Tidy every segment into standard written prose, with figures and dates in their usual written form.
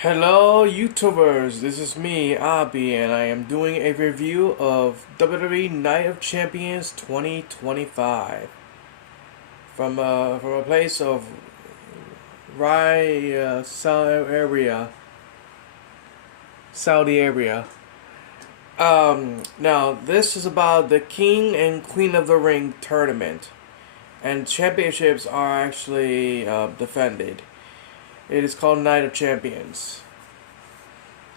Hello YouTubers, this is me, Abi, and I am doing a review of WWE Night of Champions 2025 from a place of Saudi Arabia. Now this is about the King and Queen of the Ring tournament, and championships are actually defended. It is called Night of Champions.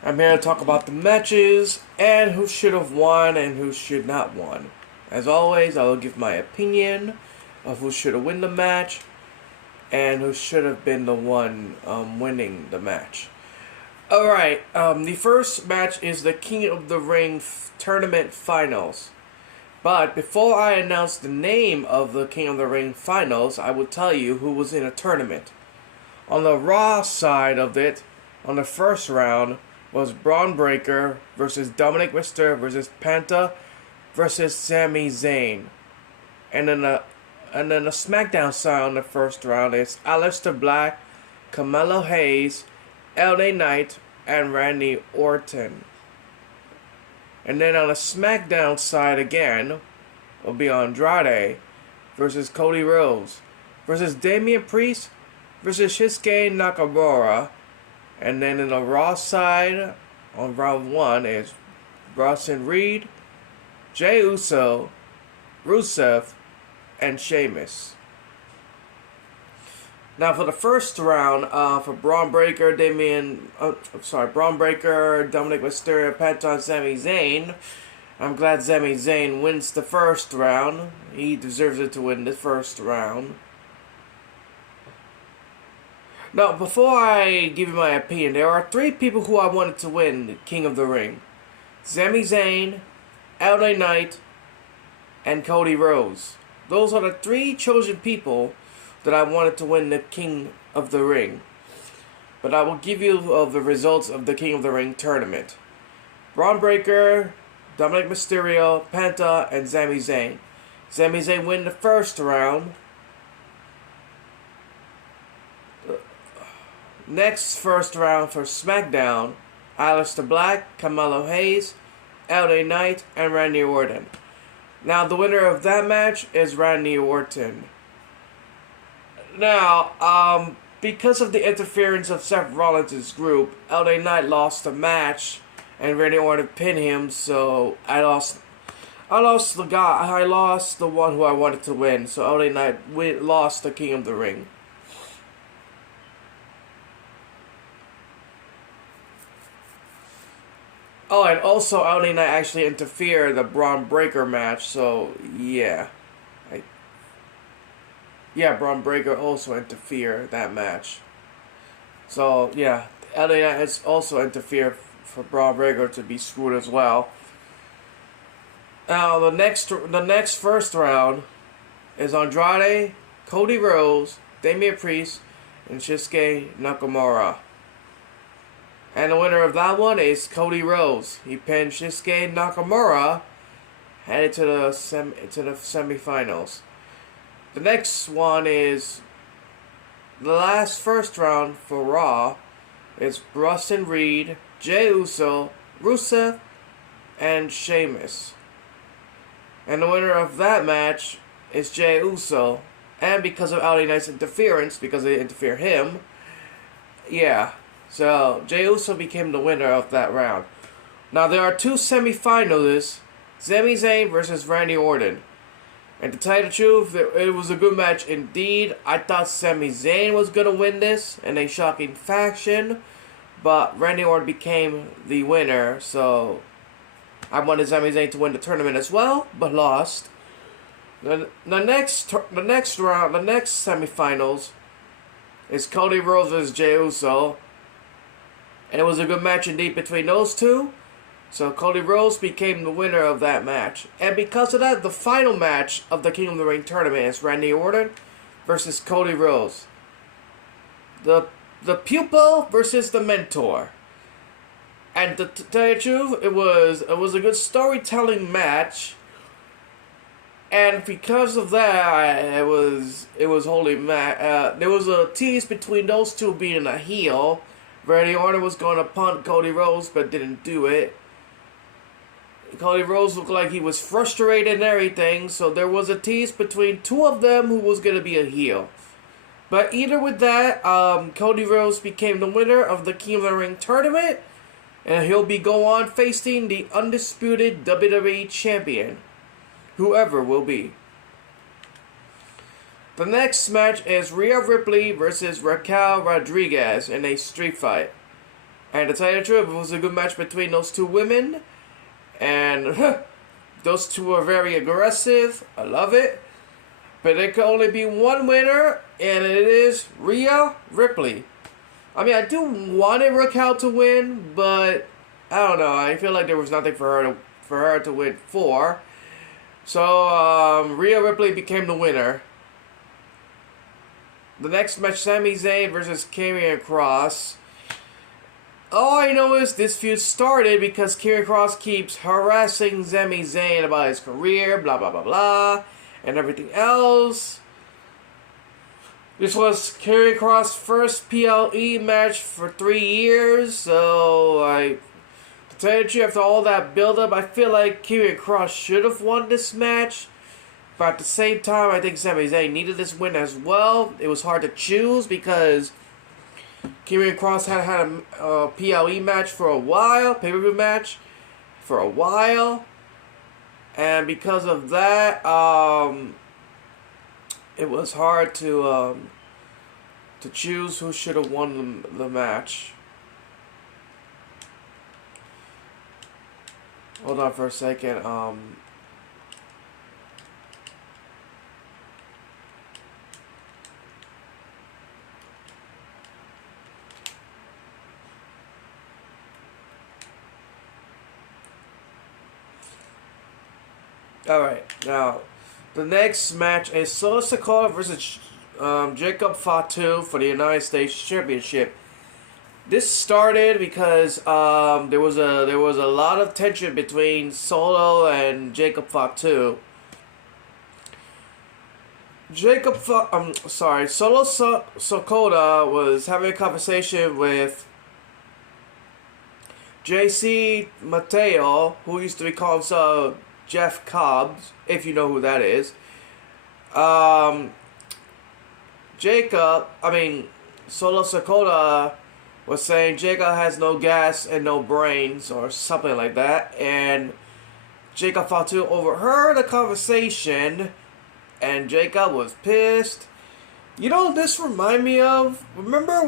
I'm here to talk about the matches and who should have won and who should not won. As always, I will give my opinion of who should have won the match and who should have been the one winning the match. Alright, the first match is the King of the Ring tournament finals. But before I announce the name of the King of the Ring finals, I will tell you who was in a tournament. On the Raw side of it, on the first round, was Braun Breaker versus Dominic Mysterio versus Penta versus Sami Zayn. And then the SmackDown side on the first round is Aleister Black, Carmelo Hayes, LA Knight, and Randy Orton. And then on the SmackDown side again will be Andrade versus Cody Rhodes versus Damian Priest versus Shinsuke Nakamura. And then in the Raw side, on round 1 is Bronson Reed, Jey Uso, Rusev, and Sheamus. Now for the first round, for Braun Breaker, Dominic Mysterio, Penta, and Sami Zayn, I'm glad Sami Zayn wins the first round. He deserves it to win the first round. Now, before I give you my opinion, there are 3 people who I wanted to win the King of the Ring. Sami Zayn, LA Knight, and Cody Rhodes. Those are the 3 chosen people that I wanted to win the King of the Ring. But I will give you the results of the King of the Ring tournament. Braun Breaker, Dominic Mysterio, Penta, and Sami Zayn. Sami Zayn win the first round. Next first round for SmackDown, Aleister Black, Carmelo Hayes, LA Knight, and Randy Orton. Now the winner of that match is Randy Orton. Now, because of the interference of Seth Rollins' group, LA Knight lost the match and Randy Orton pinned him, so I lost the one who I wanted to win, so LA Knight lost the King of the Ring. Oh, and also LA Knight actually interfered in the Braun Breaker match, so yeah. Braun Breaker also interfered that match. So yeah, LA Knight has also interfered for Braun Breaker to be screwed as well. Now the next first round is Andrade, Cody Rhodes, Damian Priest, and Shinsuke Nakamura. And the winner of that one is Cody Rhodes. He pinned Shinsuke Nakamura, headed to the semifinals. The next one is the last first round for Raw. It's Bronson Reed, Jey Uso, Rusev, and Sheamus. And the winner of that match is Jey Uso. And because of LA Knight's interference, because they interfered him, so Jey Uso became the winner of that round. Now there are 2 semi-finalists, Sami Zayn versus Randy Orton. And to tell you the truth, it was a good match indeed. I thought Sami Zayn was going to win this in a shocking fashion, but Randy Orton became the winner, so I wanted Sami Zayn to win the tournament as well, but lost. The next semi-finals is Cody Rhodes versus Jey Uso. And it was a good match indeed between those 2. So Cody Rhodes became the winner of that match. And because of that, the final match of the King of the Ring tournament is Randy Orton versus Cody Rhodes. The pupil versus the mentor. And to tell you the truth, it was a good storytelling match. And because of that, it was holy there was a tease between those 2 being a heel. Randy Orton was going to punt Cody Rhodes, but didn't do it. Cody Rhodes looked like he was frustrated and everything, so there was a tease between two of them who was going to be a heel. But either with that, Cody Rhodes became the winner of the King of the Ring tournament, and he'll be go on facing the undisputed WWE champion, whoever will be. The next match is Rhea Ripley versus Raquel Rodriguez in a street fight. And to tell you the truth, it was a good match between those two women. And those two are very aggressive. I love it. But there could only be one winner, and it is Rhea Ripley. I mean, I do wanted Raquel to win, but I don't know. I feel like there was nothing for her to win for. So Rhea Ripley became the winner. The next match, Sami Zayn versus Karrion Kross. All I know is this feud started because Karrion Kross keeps harassing Sami Zayn about his career, blah, blah, blah, blah, and everything else. This was Karrion Kross' first PLE match for 3 years, so to tell you the truth, after all that build-up, I feel like Karrion Kross should have won this match. But at the same time, I think Sami Zayn needed this win as well. It was hard to choose because Karrion Kross had a PLE match for a while, pay-per-view match for a while, and because of that, it was hard to choose who should have won the match. Hold on for a second. Alright, now, the next match is Solo Sikoa versus Jacob Fatu for the United States Championship. This started because there was a lot of tension between Solo and Jacob Fatu. Solo Sikoa was having a conversation with JC Mateo, who used to be called Jeff Cobbs, if you know who that is. Solo Sikoa was saying Jacob has no gas and no brains or something like that, and Jacob Fatu overheard the conversation, and Jacob was pissed. You know, this remind me of remember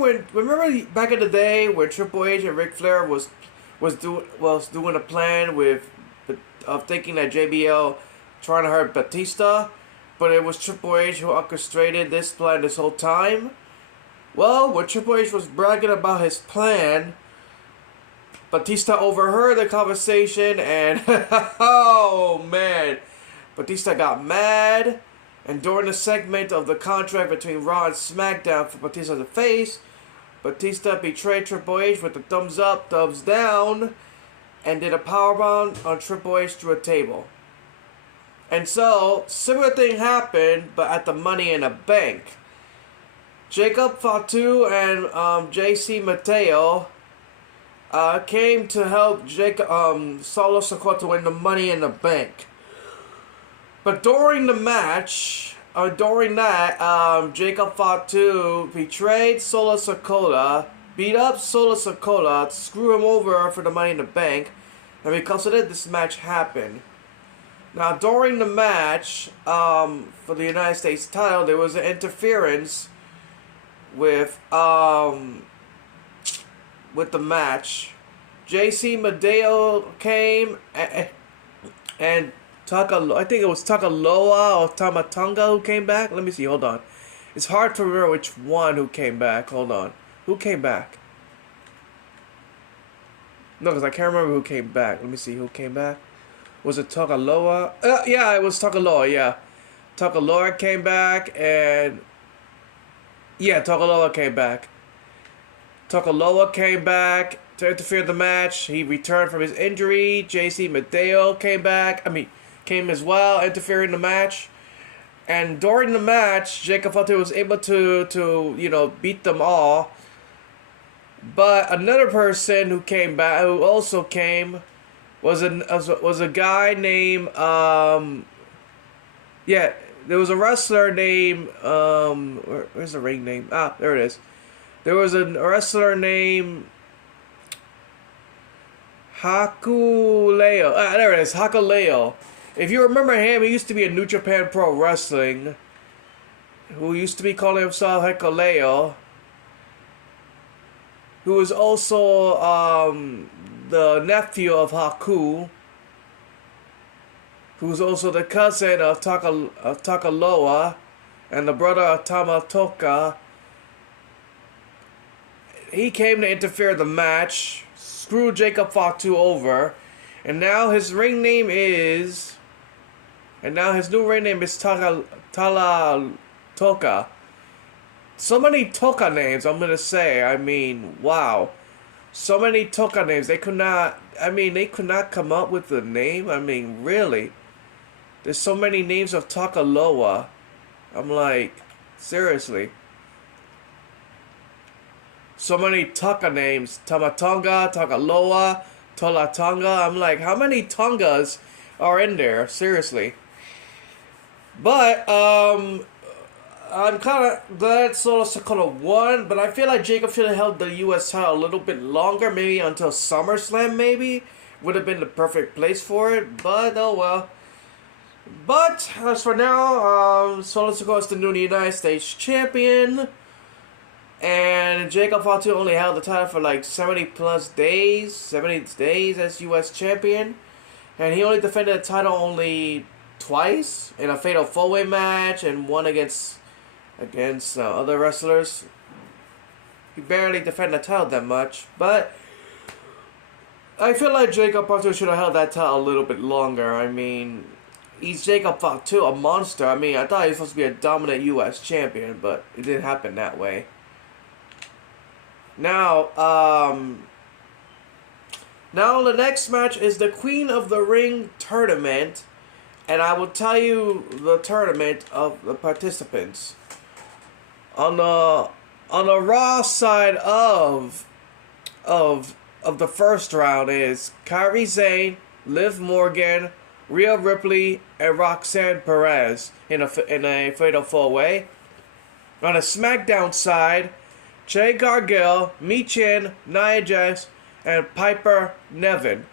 back in the day when Triple H and Ric Flair was doing a plan of thinking that JBL trying to hurt Batista, but it was Triple H who orchestrated this plan this whole time. Well, when Triple H was bragging about his plan, Batista overheard the conversation and oh man, Batista got mad, and during the segment of the contract between Raw and SmackDown for Batista to face, Batista betrayed Triple H with a thumbs up, thumbs down, and did a powerbomb on Triple H through a table. And so, similar thing happened, but at the Money in the Bank. Jacob Fatu and JC Mateo came to help Solo Sikoa to win the Money in the Bank. But during the match, Jacob Fatu betrayed Solo Sikoa, beat up Solo Sikoa, to screw him over for the Money in the Bank, and because of it, this match happened. Now, during the match for the United States title, there was an interference with the match. JC Mateo came and I think it was Takaloa or Tamatonga who came back. Let me see. Hold on. It's hard to remember which one who came back. Hold on. Who came back? No, because I can't remember who came back. Let me see who came back. Was it Takaloa? Yeah, it was Takaloa, yeah. Takaloa came back and... Yeah, Takaloa came back. Takaloa came back to interfere in the match. He returned from his injury. JC Mateo came back. Came as well, interfering in the match. And during the match, Jacob Fatu was able to beat them all. But another person who came back, who also came, was a guy named yeah, there was a wrestler named where's the ring name? Ah, there it is. There was a wrestler named Hakuleo. Ah, there it is, Hakuleo. If you remember him, he used to be in New Japan Pro Wrestling, who used to be calling himself Hakuleo, who is also the nephew of Haku, who's also the cousin of Takaloa, and the brother of Tamatoka. He came to interfere in the match, screwed Jacob Fatu over, and now his new ring name is Tala Toka. So many Toka names, I'm gonna say. I mean, wow. So many Toka names. They could not come up with the name. I mean, really. There's so many names of Takaloa. I'm like, seriously. So many Taka names. Tamatonga, Takaloa, Tolatonga. I'm like, how many Tongas are in there? Seriously. But, I'm kind of glad Solo Sikoa won, but I feel like Jacob should have held the U.S. title a little bit longer, maybe until SummerSlam, maybe. Would have been the perfect place for it, but oh well. But, as for now, Solo Sikoa is the new United States champion. And Jacob Fatu only held the title for like 70 days as U.S. champion. And he only defended the title only twice in a fatal 4-way match and one against other wrestlers. He barely defended the title that much, but I feel like Jacob Fatu should have held that title a little bit longer. I mean, he's Jacob Fatu, a monster. I mean, I thought he was supposed to be a dominant U.S. champion, but it didn't happen that way. Now the next match is the Queen of the Ring tournament, and I will tell you the tournament of the participants. On the Raw side of the first round is Kairi Sane, Liv Morgan, Rhea Ripley, and Roxanne Perez in a fatal 4-way. On the SmackDown side, Jade Cargill, Michin, Nia Jax, and Piper Niven.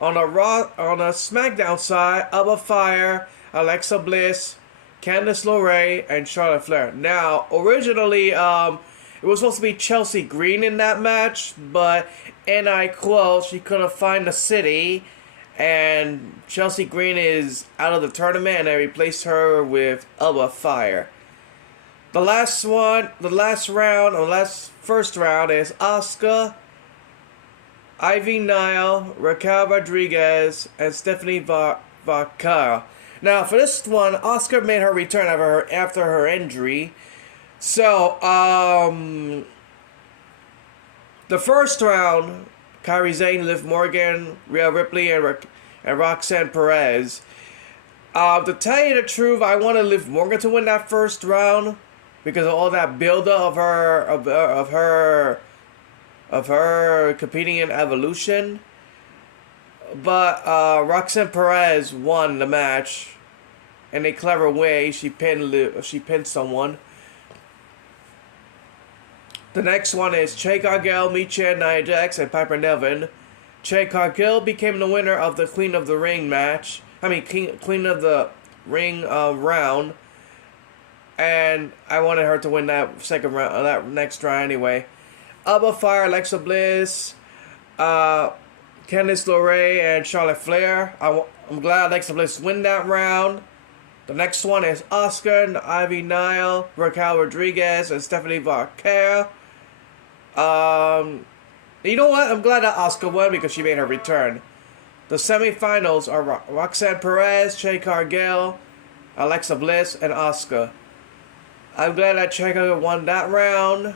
On the SmackDown side, Alba Fire, Alexa Bliss, Candice LeRae, and Charlotte Flair. Now, originally, it was supposed to be Chelsea Green in that match, but, and I quote, she couldn't find the city, and Chelsea Green is out of the tournament, and I replaced her with Alba Fire. The first round is Asuka, Ivy Nile, Raquel Rodriguez, and Stephanie Vaquera. Now, for this one, Asuka made her return after her injury. So, the first round, Kairi Sane, Liv Morgan, Rhea Ripley, and Roxanne Perez. To tell you the truth, I wanted Liv Morgan to win that first round because of all that build-up of her competing in Evolution. But Roxanne Perez won the match in a clever way. She pinned someone. The next one is Jade Cargill, Michin, Nia Jax, and Piper Niven. Jade Cargill became the winner of the Queen of the Ring match. Queen of the Ring round. And I wanted her to win that second round, that next round anyway. Alba Fire, Alexa Bliss, Candice LeRae, and Charlotte Flair. I'm glad Alexa Bliss win that round. The next one is Asuka and Ivy Nile, Raquel Rodriguez, and Stephanie Vaquera. You know what? I'm glad that Asuka won because she made her return. The semifinals are Roxanne Perez, Jade Cargill, Alexa Bliss, and Asuka. I'm glad that Jade Cargill won that round.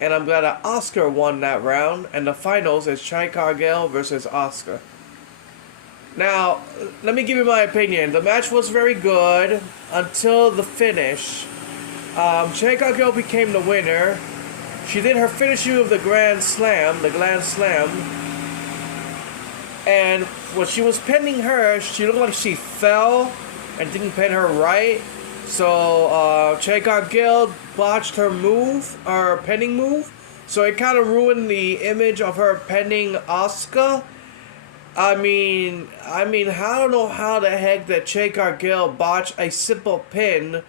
And I'm glad that Asuka won that round. And the finals is Jade Cargill versus Asuka. Now, let me give you my opinion. The match was very good until the finish. Jade Cargill became the winner. She did her finishing of the Grand Slam, and when she was pinning her, she looked like she fell and didn't pin her right. So Jade Gill botched her move, her pinning move. So it kind of ruined the image of her pinning Asuka. I mean, I don't know how the heck that Jade Gill botched a simple pin.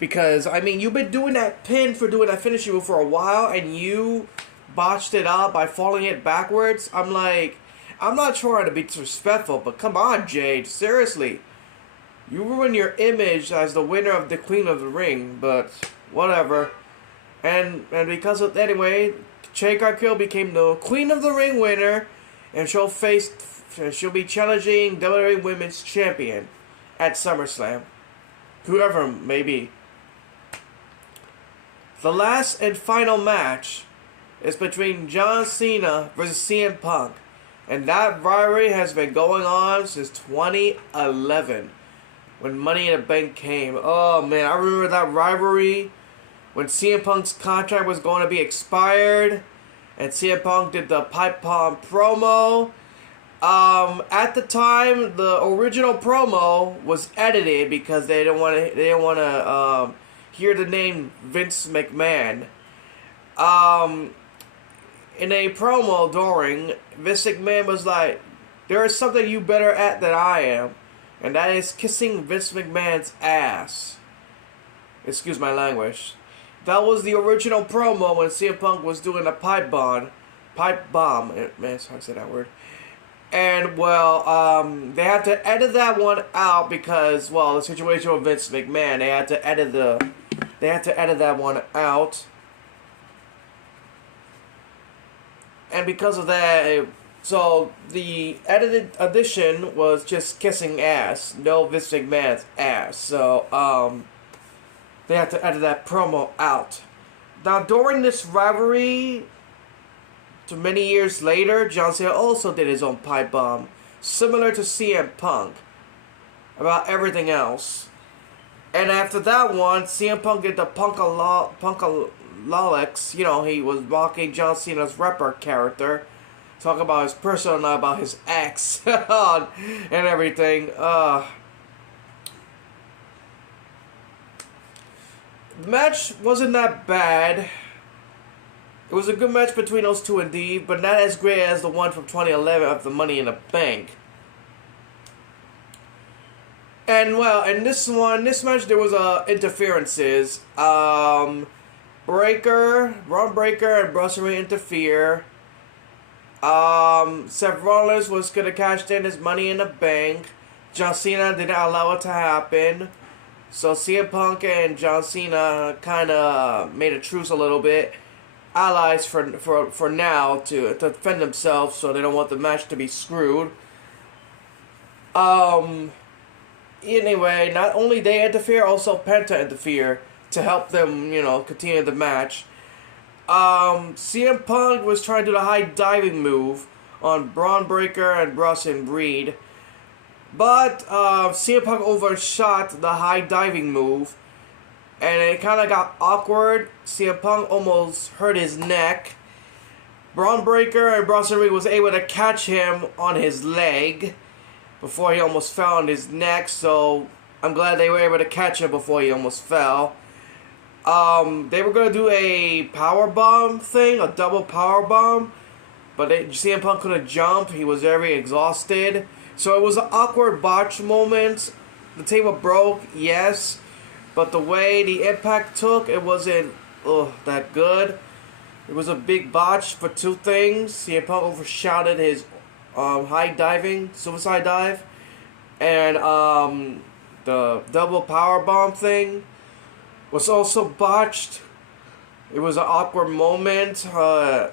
Because, I mean, you've been doing that pin for doing that finishing move for a while, and you botched it up by falling it backwards. I'm like, I'm not trying to be disrespectful, but come on, Jade, seriously. You ruined your image as the winner of the Queen of the Ring, but whatever. And because of, anyway, Jade Gill became the Queen of the Ring winner, and she'll be challenging WWE Women's Champion at SummerSlam. Whoever it may be. The last and final match is between John Cena versus CM Punk. And that rivalry has been going on since 2011. When Money in the Bank came. Oh man, I remember that rivalry. When CM Punk's contract was going to be expired. And CM Punk did the pipe bomb promo. At the time, the original promo was edited because they didn't want to hear the name Vince McMahon. In a promo during, Vince McMahon was like, there is something you better at than I am, and that is kissing Vince McMahon's ass. Excuse my language. That was the original promo when CM Punk was doing a pipe bomb. Man, so I said that word. And, well, they had to edit that one out because, well, the situation with Vince McMahon, they had to edit that one out. And because of that, so the edited edition was just kissing ass, no Vince McMahon's ass. So, they had to edit that promo out. Now, during this rivalry, to many years later, John Cena also did his own pipe bomb, similar to CM Punk, about everything else. And after that one, CM Punk did the Punkalolics. You know, he was mocking John Cena's rapper character, talking about his personal, not about his ex, and everything. The match wasn't that bad. It was a good match between those two indeed, but not as great as the one from 2011 of the Money in the Bank. And well, in this match there was interferences. Braun Breaker and Bronson Reed interfere. Seth Rollins was gonna cash in his Money in the Bank. John Cena didn't allow it to happen. So CM Punk and John Cena kind of made a truce a little bit. Allies for now to defend themselves, so they don't want the match to be screwed. Anyway, not only they interfere, also Penta interfere to help them, you know, continue the match. CM Punk was trying to do the high diving move on Braun Breaker and Bronson Reed, but CM Punk overshot the high diving move. And it kind of got awkward. CM Punk almost hurt his neck. Braun Breaker and Bronson Reed was able to catch him on his leg before he almost fell on his neck. So I'm glad they were able to catch him before he almost fell. They were going to do a power bomb thing, a double power bomb. But CM Punk couldn't jump. He was very exhausted. So it was an awkward botch moment. The table broke, yes. But the way the impact took, it wasn't that good. It was a big botch for two things. CM Punk overshouted his high diving, suicide dive. And the double power bomb thing was also botched. It was an awkward moment. I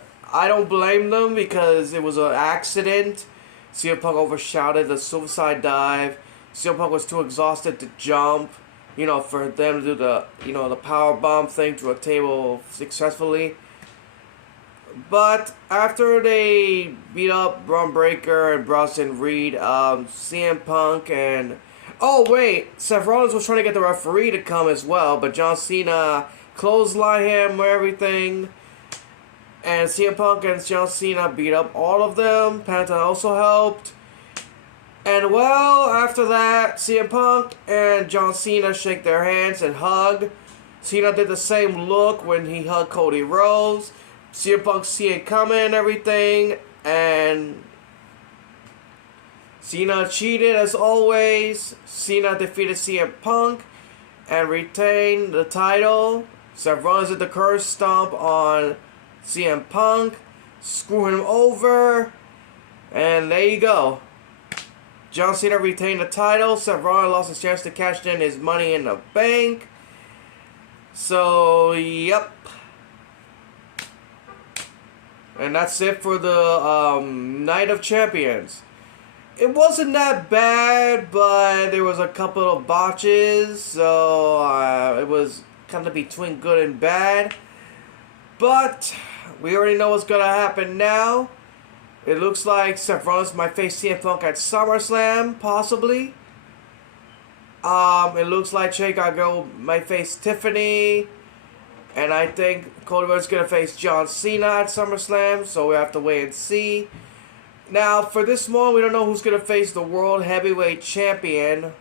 don't blame them because it was an accident. CM Punk overshouted the suicide dive. CM Punk was too exhausted to jump. You know, for them to do the, you know, the power bomb thing to a table successfully. But after they beat up Braun Breaker and Bronson Reed, CM Punk and... Oh, wait! Seth Rollins was trying to get the referee to come as well, but John Cena clotheslined him or everything. And CM Punk and John Cena beat up all of them. Penta also helped. And well, after that, CM Punk and John Cena shake their hands and hug. Cena did the same look when he hugged Cody Rhodes. CM Punk see it coming and everything. And Cena cheated as always. Cena defeated CM Punk and retained the title. Seth Rollins did the curse stomp on CM Punk. Screw him over. And there you go. John Cena retained the title. Seth Rollins lost his chance to cash in his Money in the Bank. So, yep. And that's it for the Night of Champions. It wasn't that bad, but there was a couple of botches. So, it was kind of between good and bad. But we already know what's going to happen now. It looks like Seth Rollins might face CM Punk at SummerSlam, possibly. It looks like Jay Gargano might face Tiffany. And I think Cody Rhodes is going to face John Cena at SummerSlam, so we have to wait and see. Now, for this one, we don't know who's going to face the World Heavyweight Champion.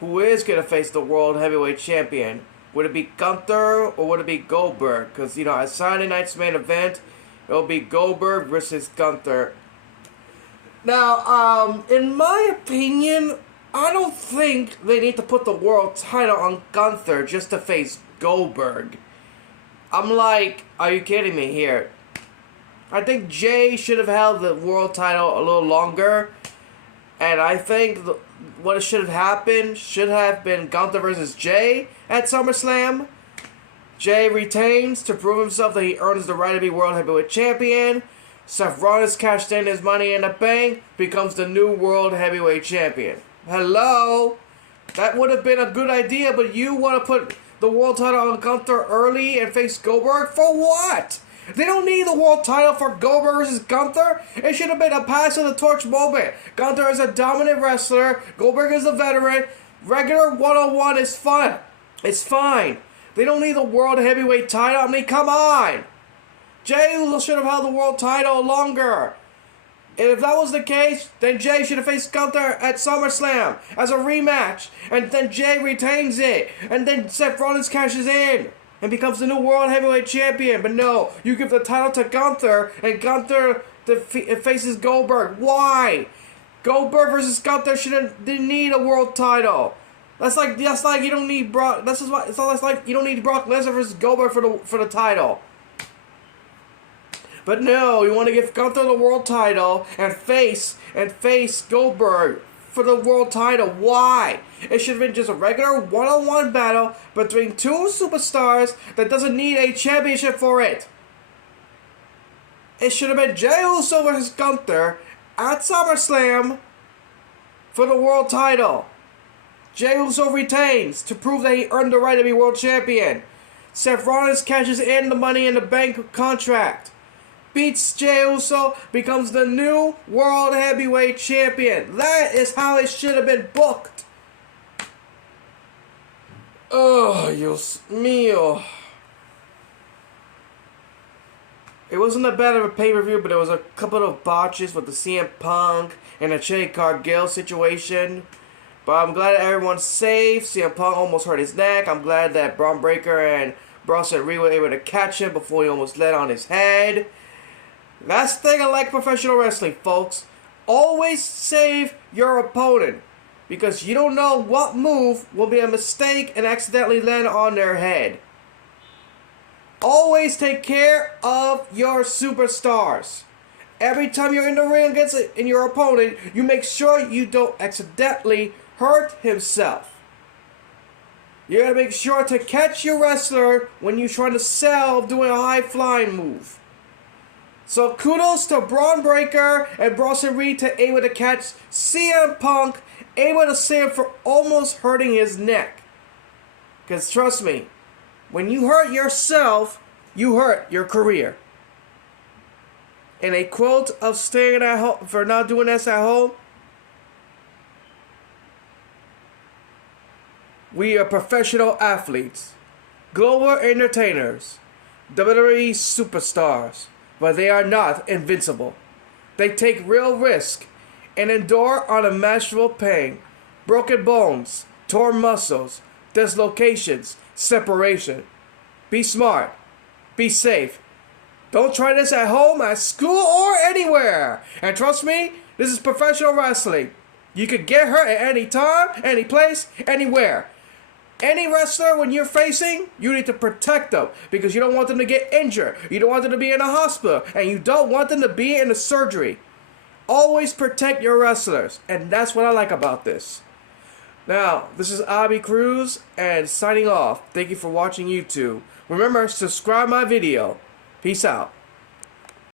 Who is going to face the World Heavyweight Champion? Would it be Gunther or would it be Goldberg? Because, you know, at Saturday night's main event, it'll be Goldberg versus Gunther. Now, in my opinion, I don't think they need to put the world title on Gunther just to face Goldberg. I'm like, are you kidding me here? I think Jay should have held the world title a little longer. And I think what should have happened should have been Gunther versus Jay at SummerSlam. Jay retains to prove himself that he earns the right to be World Heavyweight Champion. Seth Rollins cashed in his Money in the Bank, becomes the new World Heavyweight Champion. Hello? That would have been a good idea, but you want to put the world title on Gunther early and face Goldberg? For what? They don't need the world title for Goldberg versus Gunther. It should have been a pass of the torch moment. Gunther is a dominant wrestler. Goldberg is a veteran. Regular one-on-one is fun. It's fine. They don't need the World Heavyweight title. I mean, come on. Jay should have held the world title longer. And if that was the case, then Jay should have faced Gunther at SummerSlam as a rematch. And then Jay retains it. And then Seth Rollins cashes in and becomes the new World Heavyweight Champion. But no, you give the title to Gunther, and Gunther faces Goldberg. Why? Goldberg versus Gunther didn't need a world title. That's like you don't need Brock. That's like you don't need Brock Lesnar versus Goldberg for the title. But no, you want to give Gunther the world title and face Goldberg for the world title. Why? It should have been just a regular one-on-one battle between two superstars that doesn't need a championship for it. It should have been Jey Uso versus Gunther at SummerSlam for the world title. Jey Uso retains to prove that he earned the right to be world champion. Seth Rollins cashes in the Money in the Bank contract. Beats Jey Uso, becomes the new World Heavyweight Champion. That is how it should have been booked. Oh, Dios mío. It wasn't that bad of a pay-per-view, but there was a couple of botches with the CM Punk and the Jade Cargill situation. But I'm glad that everyone's safe. CM Punk almost hurt his neck. I'm glad that Braun Breaker and Bronson Reed were able to catch him before he almost landed on his head. That's the thing I like professional wrestling, folks. Always save your opponent, because you don't know what move will be a mistake and accidentally land on their head. Always take care of your superstars. Every time you're in the ring against your opponent, you make sure you don't accidentally hurt himself. You gotta make sure to catch your wrestler when you're trying to sell doing a high flying move. So kudos to Braun Breaker and Bronson Reed to able to catch CM Punk, able to save him for almost hurting his neck. Because trust me, when you hurt yourself, you hurt your career. And a quote of staying at home for not doing this at home: we are professional athletes, global entertainers, WWE superstars. but they are not invincible. They take real risk and endure unimaginable pain, broken bones, torn muscles, dislocations, separation. Be smart. Be safe. Don't try this at home, at school, or anywhere. And trust me, this is professional wrestling. You could get hurt at any time, any place, anywhere. Any wrestler, when you're facing, you need to protect them because you don't want them to get injured. You don't want them to be in a hospital, and you don't want them to be in a surgery. Always protect your wrestlers, and that's what I like about this. Now, this is Abby Cruz, and signing off. Thank you for watching YouTube. Remember, subscribe my video. Peace out.